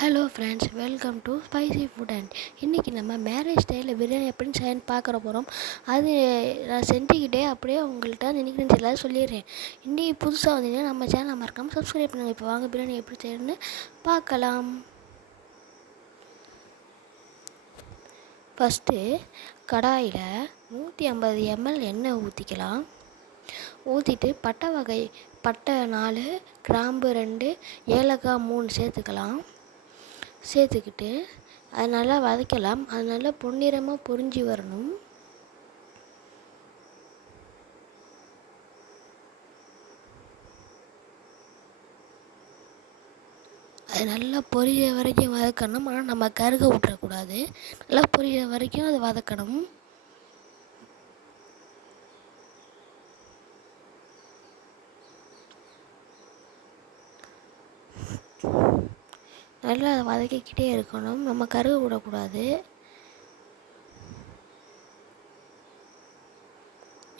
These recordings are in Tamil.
Hello friends, welcome to spicy food and இன்றைக்கி நம்ம மேரேஜ் ஸ்டைலில் பிரியாணி எப்படின்னு செய்யணும்னு பார்க்குற போகிறோம். அது நான் செஞ்சுக்கிட்டே அப்படியே உங்கள்கிட்ட இன்றைக்கி எல்லாரும் சொல்லிடுறேன். இன்றைக்கி புதுசாக வந்தீங்கன்னா நம்ம சேனலை மறக்காமல் சப்ஸ்கிரைப் பண்ணுங்கள். இப்போ வாங்க பிரியாணி எப்படி செய்யணும்னு பார்க்கலாம். ஃபஸ்ட்டு கடாயில் 150 ml எண்ணெய் ஊற்றிக்கலாம். ஊற்றிட்டு பட்டை 4, கிராம்பு 2, ஏலக்காய் 3 சேர்த்துக்கிட்டு அது நல்லா வதக்கலாம். அது நல்லா பொன்னிறமாக பொரிஞ்சு வரணும். அது நல்லா பொரியிற வரைக்கும் வதக்கணும். ஆனால் நம்ம கருக விட்டுறக்கூடாது. நல்லா பொரியிற வரைக்கும் அது வதக்கணும். நல்லா வதக்கிக்கிட்டே இருக்கணும். நம்ம கருக விடக்கூடாது.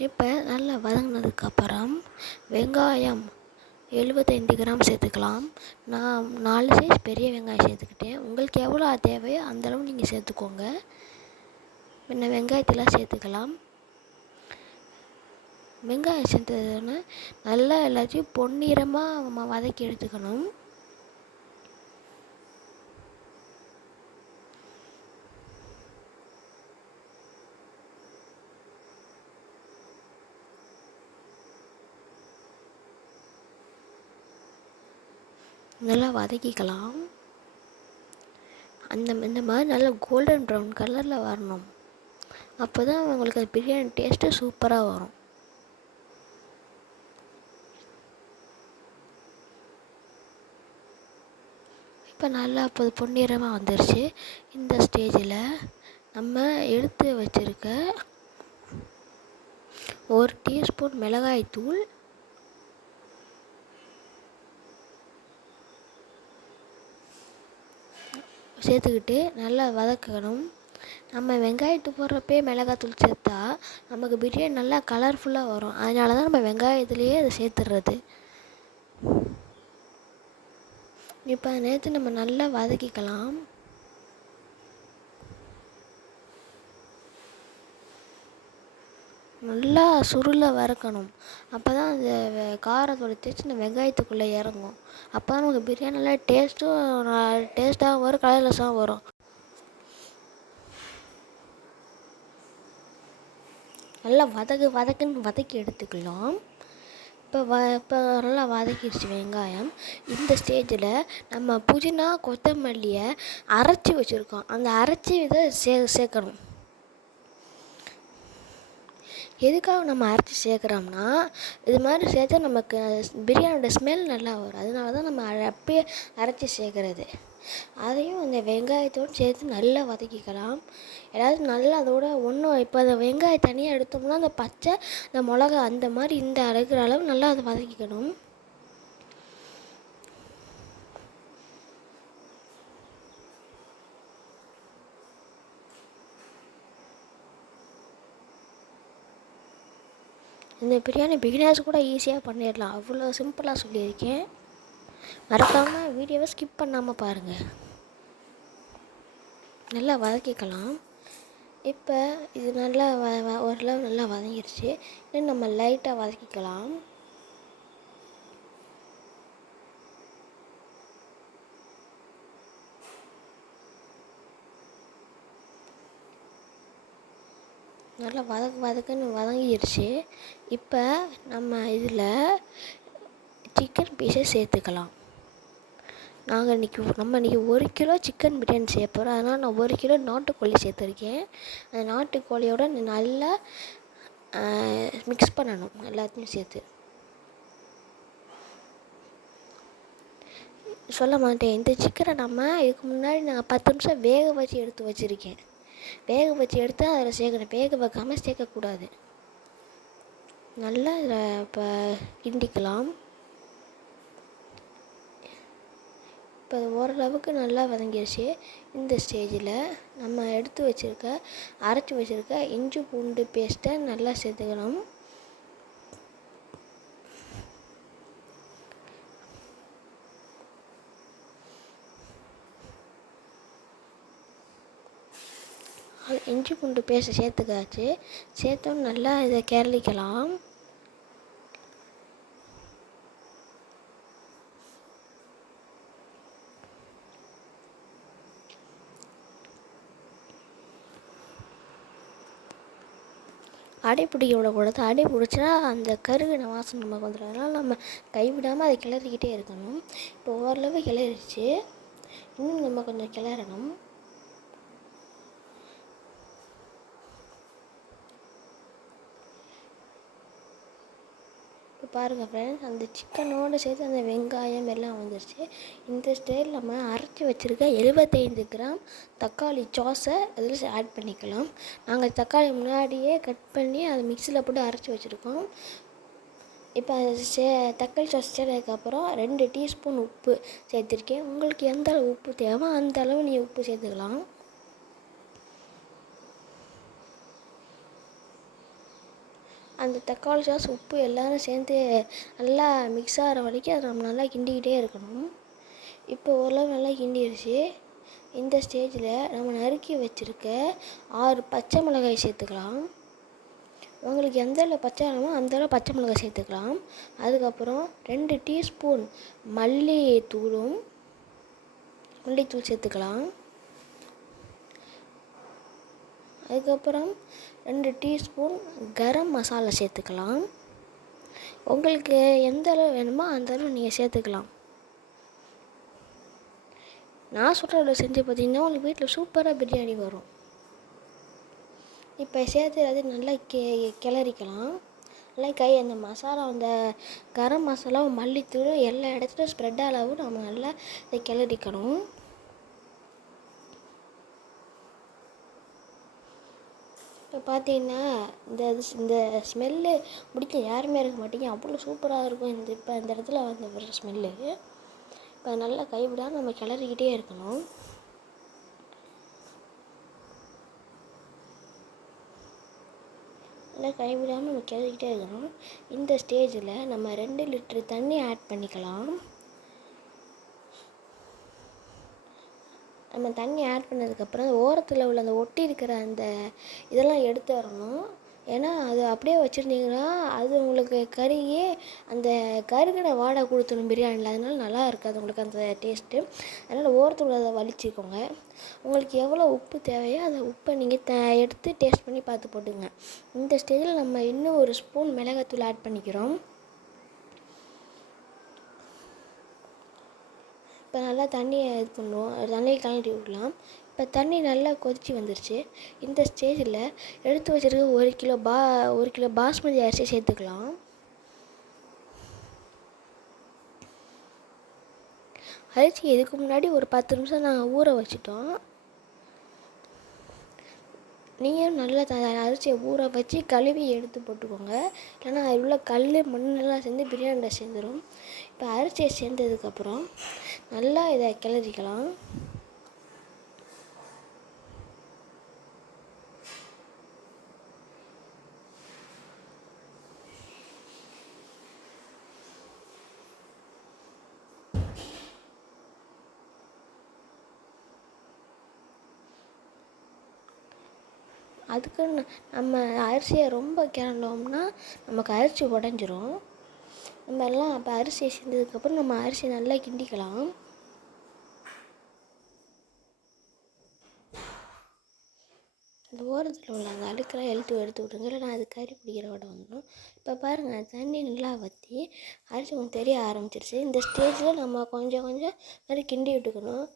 இப்போ நல்லா வதங்கினதுக்கப்புறம் வெங்காயம் 75 கிராம் சேர்த்துக்கலாம். நான் 4 சைஸ் பெரிய வெங்காயம் சேர்த்துக்கிட்டேன். உங்களுக்கு எவ்வளோ தேவையோ அந்தளவு நீங்கள் சேர்த்துக்கோங்க. பின்ன வெங்காயத்தெல்லாம் சேர்த்துக்கலாம். வெங்காயம் சேர்த்ததுன்னு நல்லா எல்லாத்தையும் பொன்னிறமாக வதக்கி எடுத்துக்கணும். நல்லா வதக்கிக்கலாம். இந்த மாதிரி நல்லா கோல்டன் ப்ரௌன் கலரில் வரணும். அப்போ தான் உங்களுக்கு பிரியாணி டேஸ்ட்டு சூப்பராக வரும். இப்போ நல்லா இப்போ பொன்னிறமாக வந்துருச்சு. இந்த ஸ்டேஜில் நம்ம எடுத்து வச்சுருக்க 1 டீஸ்பூன் மிளகாய்த்தூள், சேர்த்துக்கிட்டு நல்லா வதக்கணும். நம்ம வெங்காயத்து போடுறப்பே மிளகாத்தூள் சேர்த்தா நமக்கு பிரியாணி நல்லா கலர்ஃபுல்லாக வரும். அதனால தான் நம்ம வெங்காயத்துலேயே அதை சேர்த்துடுறது. இப்போ நேற்று நம்ம நல்லா வதக்கிக்கலாம். நல்லா சுருளை வறுக்கணும். அப்போ தான் அந்த காரத்தோட டேஸ்ட் இந்த வெங்காயத்துக்குள்ளே இறங்கும். அப்போ தான் நமக்கு பிரியாணி நல்லா டேஸ்ட்டாகவும் வரும், கலர்லெஸ்ஸாகவும் வரும். நல்லா வதக்குன்னு வதக்கி எடுத்துக்கலாம். இப்போ நல்லா வதக்கிடுச்சு வெங்காயம். இந்த ஸ்டேஜில் நம்ம புதினா கொத்தமல்லியை அரைச்சி வச்சுருக்கோம். அந்த அரைச்சி இதை சேர்க்கணும். எதுக்காக நம்ம அரைச்சி சேர்க்குறோம்னா, இது மாதிரி சேர்த்தா நமக்கு பிரியாணியோட ஸ்மெல் நல்லா வரும். அதனால தான் நம்ம அப்பயே அரைச்சி சேர்க்குறது. அதையும் அந்த வெங்காயத்தோடு சேர்த்து நல்லா வதக்கிக்கலாம். ஏதாவது நல்லா அதோட இப்போ அந்த வெங்காயம் தனியாக எடுத்தோம்னா அந்த பச்சை, அந்த மிளகா அந்த மாதிரி இந்த அரைக்கிற அளவு நல்லா அதை வதக்கிக்கணும். இந்த பிரியாணி பிகினர்ஸ் கூட ஈஸியாக பண்ணிடலாம். அவ்வளோ சிம்பிளாக சொல்லியிருக்கேன். மறக்காமல் வீடியோவை ஸ்கிப் பண்ணாமல் பாருங்கள். நல்லா வதக்கிக்கலாம். இப்போ இது நல்லா ஓரளவு நல்லா வதங்கிடுச்சு. இன்னும் நம்ம லைட்டாக வதக்கிக்கலாம். நல்லா வதக்குன்னு வதங்கிடுச்சு. இப்போ நம்ம இதில் சிக்கன் பீஸை சேர்த்துக்கலாம். நம்ம இன்றைக்கி 1 கிலோ சிக்கன் பிரியாணி செய்ய போகிறோம். அதனால் நான் 1 கிலோ நாட்டுக்கோழி சேர்த்துருக்கேன். அந்த நாட்டுக்கோழியோட நல்லா மிக்ஸ் பண்ணணும் எல்லாத்தையும் சேர்த்து. சொல்ல மாட்டேன், இந்த சிக்கனை நம்ம இதுக்கு முன்னாடி நான் 10 நிமிஷம் வேக வச்சு எடுத்து வச்சுருக்கேன். வேக வச்சு எடுத்து அதில் சேர்க்கணும். வேக வைக்காமல் சேர்க்கக்கூடாது. நல்லா இப்போ கிண்டிக்கலாம். இப்போ ஓரளவுக்கு நல்லா வதங்கிடுச்சு. இந்த ஸ்டேஜில் நம்ம அரைச்சி வச்சுருக்க இஞ்சி பூண்டு பேஸ்ட்டை நல்லா சேர்த்துக்கணும். இஞ்சி பூண்டு பேஸ்ட் சேர்த்துக்காச்சு. சேர்த்தோன்னு நல்லா இதை கிளறிக்கலாம். அடி பிடிக்க விடக்கூடாது. அடி பிடிச்சா அந்த கருகின வாசனை நமக்கு வந்துடும். அதனால் நம்ம கைவிடாமல் அதை கிளறிக்கிட்டே இருக்கணும். இப்போ ஓரளவு கிளறிடுச்சு. இன்னும் நம்ம கொஞ்சம் கிளறணும். இப்போ பாருங்கள் ஃப்ரெண்ட்ஸ், அந்த சிக்கனோடு சேர்த்து அந்த வெங்காயம் எல்லாம் வந்துருச்சு. இந்த ஸ்டைல் நம்ம அரைச்சி வச்சுருக்க 75 கிராம் தக்காளி சாஸை அதில் ஆட் பண்ணிக்கலாம். நாங்கள் தக்காளி முன்னாடியே கட் பண்ணி அதை மிக்சியில் போட்டு அரைச்சி வச்சுருக்கோம். இப்போ தக்காளி சாஸ் சேர்த்ததுக்கப்புறம் 2 டீஸ்பூன் உப்பு சேர்த்துருக்கேன். உங்களுக்கு எந்த அளவு உப்பு தேவை அந்த அளவு நீங்கள் உப்பு சேர்த்துக்கலாம். அந்த தக்காளி சாஸ் உப்பு எல்லோரும் சேர்ந்து நல்லா மிக்ஸ் ஆகிற வரைக்கும் அதை நம்ம நல்லா கிண்டிக்கிட்டே இருக்கணும். இப்போ ஓரளவு நல்லா கிண்டிடுச்சு. இந்த ஸ்டேஜில் நம்ம நறுக்கி வச்சுருக்க 6 பச்சை மிளகாய் சேர்த்துக்கலாம். உங்களுக்கு எந்த அளவு பச்சை வேணுமோ அந்த அளவு பச்சை மிளகாய் சேர்த்துக்கலாம். அதுக்கப்புறம் 2 டீஸ்பூன் மல்லித்தூள் சேர்த்துக்கலாம். அதுக்கப்புறம் 2 டீஸ்பூன் கரம் மசாலா சேர்த்துக்கலாம். உங்களுக்கு எந்த அளவு வேணுமோ அந்த அளவு நீங்கள் சேர்த்துக்கலாம். நான் சொல்கிறத செஞ்சு பார்த்தீங்கன்னா உங்களுக்கு வீட்டில் சூப்பராக பிரியாணி வரும். இப்போ சேர்த்து அது நல்லா கிளறிக்கலாம். நல்லா அந்த மசாலா, அந்த கரம் மசாலா, மல்லித்தூள் எல்லா இடத்துலையும் ஸ்ப்ரெட் அளவு நம்ம நல்லா இதை கிளறிக்கணும். இப்போ பார்த்தீங்கன்னா இந்த ஸ்மெல்லு பிடிக்க யாருமே இருக்க மாட்டீங்க. அவ்வளோ சூப்பராக இருக்கும் இப்போ இந்த இடத்துல வர ஸ்மெல்லு. இப்போ நல்லா கைவிடாமல் நம்ம கிளறிக்கிட்டே இருக்கணும். நல்லா கைவிடாமல் நம்ம கிளறிக்கிட்டே இருக்கணும். இந்த ஸ்டேஜில் நம்ம 2 லிட்டர் தண்ணி ஆட் பண்ணிக்கலாம். நம்ம தண்ணி ஆட் பண்ணதுக்கப்புறம் ஓரத்தில் உள்ள அந்த ஒட்டி இருக்கிற அந்த இதெல்லாம் எடுத்து வரணும். ஏன்னா அது அப்படியே வச்சுருந்தீங்கன்னா அது உங்களுக்கு கருகி அந்த கருகின வாடை கொடுத்துடும் பிரியாணியில். அதனால நல்லா இருக்காது உங்களுக்கு அந்த டேஸ்ட்டு. அதனால் ஓரத்தில் உள்ளதை வலிச்சிக்கோங்க. உங்களுக்கு எவ்வளோ உப்பு தேவையோ அந்த உப்பை நீங்கள் எடுத்து டேஸ்ட் பண்ணி பார்த்து போட்டுங்க. இந்த ஸ்டேஜில் நம்ம இன்னும் 1 ஸ்பூன் மிளகாத்தூள் ஆட் பண்ணிக்கிறோம். இப்போ நல்லா தண்ணியை தண்ணியை கலட்டி விடலாம். இப்போ தண்ணி நல்லா கொதித்து வந்துருச்சு. இந்த ஸ்டேஜில் எடுத்து வச்சுருக்க 1 கிலோ பாஸ்மதி அரிசி சேர்த்துக்கலாம். அரிசி இதுக்கு முன்னாடி ஒரு 10 நிமிஷம் நாங்கள் ஊற வச்சிட்டோம். நீங்கள் நல்லா அரிசியை ஊற வச்சு கழுவி எடுத்து போட்டுக்கோங்க. இல்லைன்னா அதில் உள்ள கல் மண்ணெல்லாம் சேர்ந்து பிரியாணியில் சேர்ந்துடும். இப்போ அரிசியை சேர்ந்ததுக்கப்புறம் நல்லா இதை கிளறிக்கலாம். அதுக்கு நம்ம அரிசியை ரொம்ப கிளறினோம்னா நமக்கு அரிசி உடஞ்சிரும். நம்ம எல்லாம் அப்போ அரிசியை சேர்ந்ததுக்கப்புறம் நம்ம அரிசியை நல்லா கிண்டிக்கலாம். அந்த ஓரத்தில் உள்ள அந்த அழுக்கெல்லாம் எடுத்து விட்ருங்க. இல்லைனா அது கறி பிடிக்கிற விட வந்துடும். இப்போ பாருங்கள், தண்ணி நல்லா வற்றி அரிசி கொஞ்சம் தெரிய ஆரம்பிச்சிருச்சு. இந்த ஸ்டேஜில் நம்ம கொஞ்சம் மாதிரி கிண்டி விட்டுக்கணும்.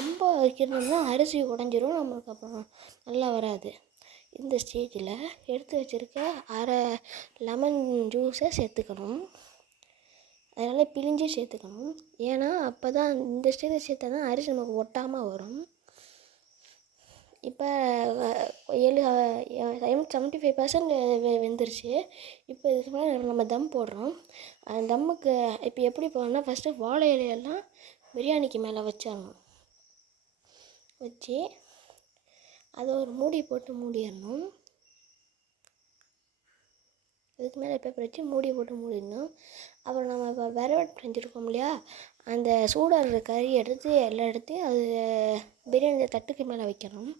ரொம்ப கிண்டோம்னா அரிசி உடஞ்சிரும், நம்மளுக்கு அப்புறம் நல்லா வராது. இந்த ஸ்டேஜில் எடுத்து வச்சுருக்க அரை லெமன் ஜூஸை சேர்த்துக்கணும். அதனால் பிழிஞ்சு சேர்த்துக்கணும். ஏன்னா அப்போ தான் இந்த ஸ்டேஜில் சேர்த்தா தான் அரிசி நமக்கு ஒட்டாமல் வரும். இப்போ 75% வெந்துருச்சு. இப்போ இதுக்கு மேலே நம்ம தம் போடுறோம். அந்த தம்முக்கு இப்போ எப்படி போடணும்னா, ஃபஸ்ட்டு வாழை இலையெல்லாம் பிரியாணிக்கு மேலே வச்சிடணும். வச்சு அதை ஒரு மூடி போட்டு மூடிடணும். இதுக்கு மேலே பேப்பர் வச்சு மூடி போட்டு மூடிடணும். அப்புறம் நம்ம இப்போ விரவட் செஞ்சுருக்கோம் இல்லையா, அந்த சூடாக இருக்கிற கறி எடுத்து எல்லா இடத்தையும் அது பிரியாணி தட்டுக்கு மேலே வைக்கணும்.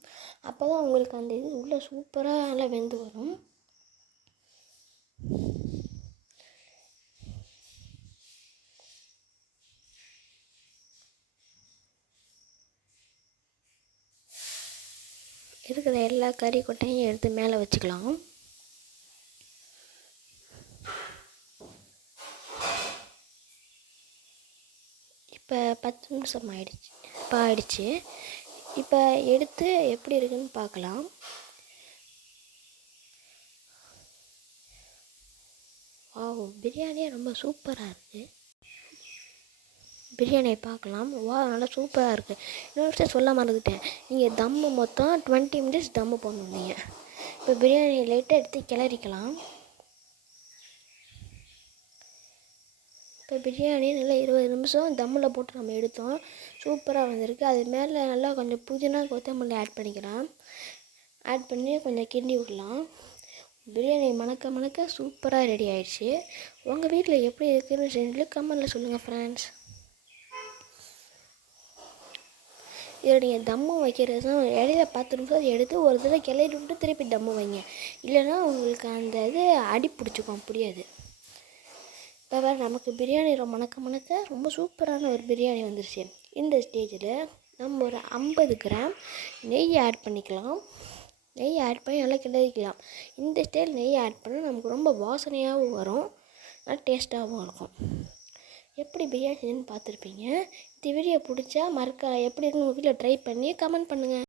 அப்போ தான் உங்களுக்கு அந்த இது உள்ளே சூப்பராக நல்லா வெந்து வரும். இருக்கிற எல்லா கறி கொட்டையும் எடுத்து மேலே வச்சுக்கலாம். இப்போ 10 நிமிஷம் ஆயிடுச்சு. இப்போ எடுத்து எப்படி இருக்குன்னு பார்க்கலாம். பிரியாணியே ரொம்ப சூப்பராக இருக்குது. பிரியாணியை பார்க்கலாம். நல்லா சூப்பராக இருக்குது. இன்னொரு விஷயம் சொல்ல மறந்துட்டேன். நீங்கள் தம்மு மொத்தம் 20 மினிட்ஸ் தம்மு போடணும். நீங்கள் இப்போ பிரியாணி லைட்டாக எடுத்து கிளறிக்கலாம். இப்போ பிரியாணி நல்லா 20 நிமிஷம் தம்மில் போட்டு நம்ம எடுத்தோம். சூப்பராக வந்திருக்கு. அது மேலே நல்லா கொஞ்சம் புதினா கொத்தமல்லி ஆட் பண்ணி கொஞ்சம் கிண்டி விடலாம். பிரியாணி மணக்க சூப்பராக ரெடி ஆயிடுச்சு. உங்கள் வீட்டில் எப்படி இருக்குன்னு சொல்லி கமெண்டில் சொல்லுங்கள் ஃப்ரெண்ட்ஸ். இதில் நீங்கள் தம்மு வைக்கிறது இடையில 10 நிமிஷம் எடுத்து ஒரு தடவை கிளறி விட்டு திருப்பி தம்மு வைங்க. இல்லைன்னா உங்களுக்கு அந்த இது அடி பிடிச்சிக்கும், புரியாது. இப்போ வேறு நமக்கு பிரியாணி மணக்க ரொம்ப சூப்பரான ஒரு பிரியாணி வந்துருச்சு. இந்த ஸ்டேஜில் நம்ம ஒரு 50 கிராம் நெய் ஆட் பண்ணிக்கலாம். நெய் ஆட் பண்ணி நல்லா கிளறிக்கலாம். இந்த ஸ்டைல் நெய் ஆட் பண்ணால் நமக்கு ரொம்ப வாசனையாகவும் வரும், நல்லா டேஸ்ட்டாகவும் இருக்கும். எப்படி பிரியாணி செய்யணும்னு பார்த்துருப்பீங்க. இந்த வீடியோ பிடிச்சா எப்படி இருக்குன்னு உங்கள் வீட்டில் ட்ரை பண்ணி கமெண்ட் பண்ணுங்கள்.